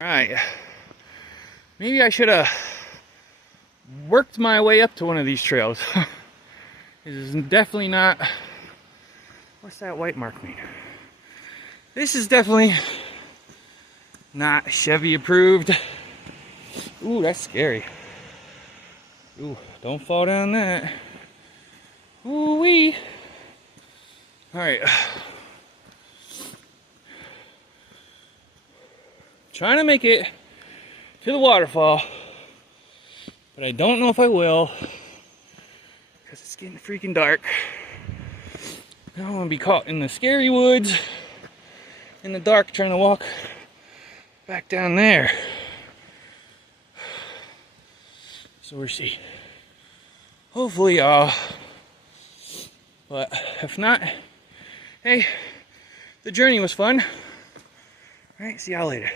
Alright, maybe I should have worked my way up to one of these trails. This is definitely not... What's that white mark mean? This is definitely not Chevy approved. Ooh, that's scary. Ooh, don't fall down that. Ooh wee. Alright. Trying to make it to the waterfall, but I don't know if I will because it's getting freaking dark. I don't want to be caught in the scary woods in the dark trying to walk back down there. So we'll see. Hopefully, but if not, hey, the journey was fun. All right, see y'all later.